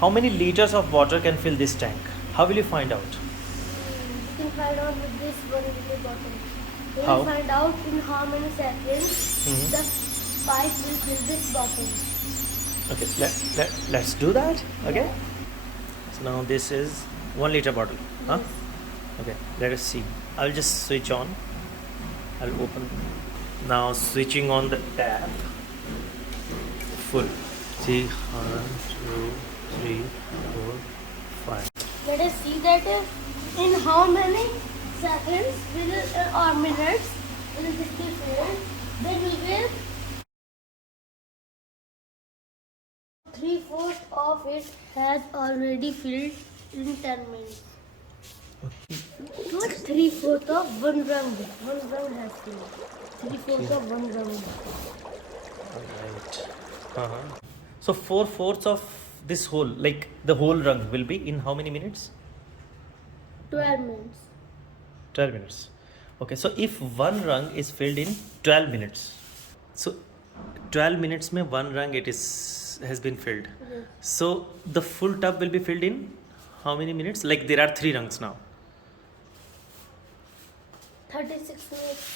How many liters of water can fill this tank? How will you find out? You can find out with this 1 liter bottle. You How? will find out in how many seconds Mhm. the pipe will fill this bottle. Okay, let's do that. Okay. So now this is 1 liter bottle. Huh? Yes. Okay, let us see. I'll just switch on. I'll open. Now switching on the tap. Full. See, 1, 2, 3, 4, 5. Let us see that in how many seconds will or minutes will this be filled. Then we will 3/4 of it has already filled in 10 minutes. Not 3/4 of one rung. One rung has filled. 3/4 of one rung. Alright. So 4/4 of this whole, like the whole rung, will be in how many minutes? 12 minutes. 12 minutes. Okay, so if one rung is filled in 12 minutes, so 12 minutes mein one rung has been filled. Yes. So the full tub will be filled in how many minutes? Like there are 3 rungs now. 36 minutes.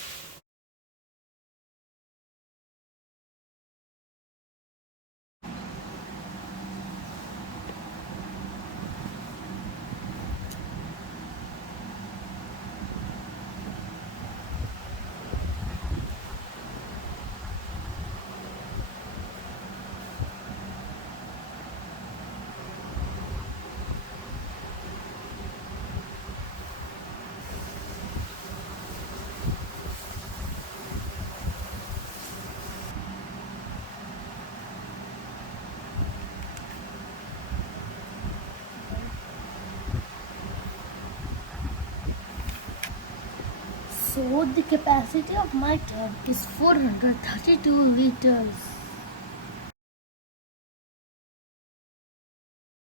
So the capacity of my tank is 432 liters.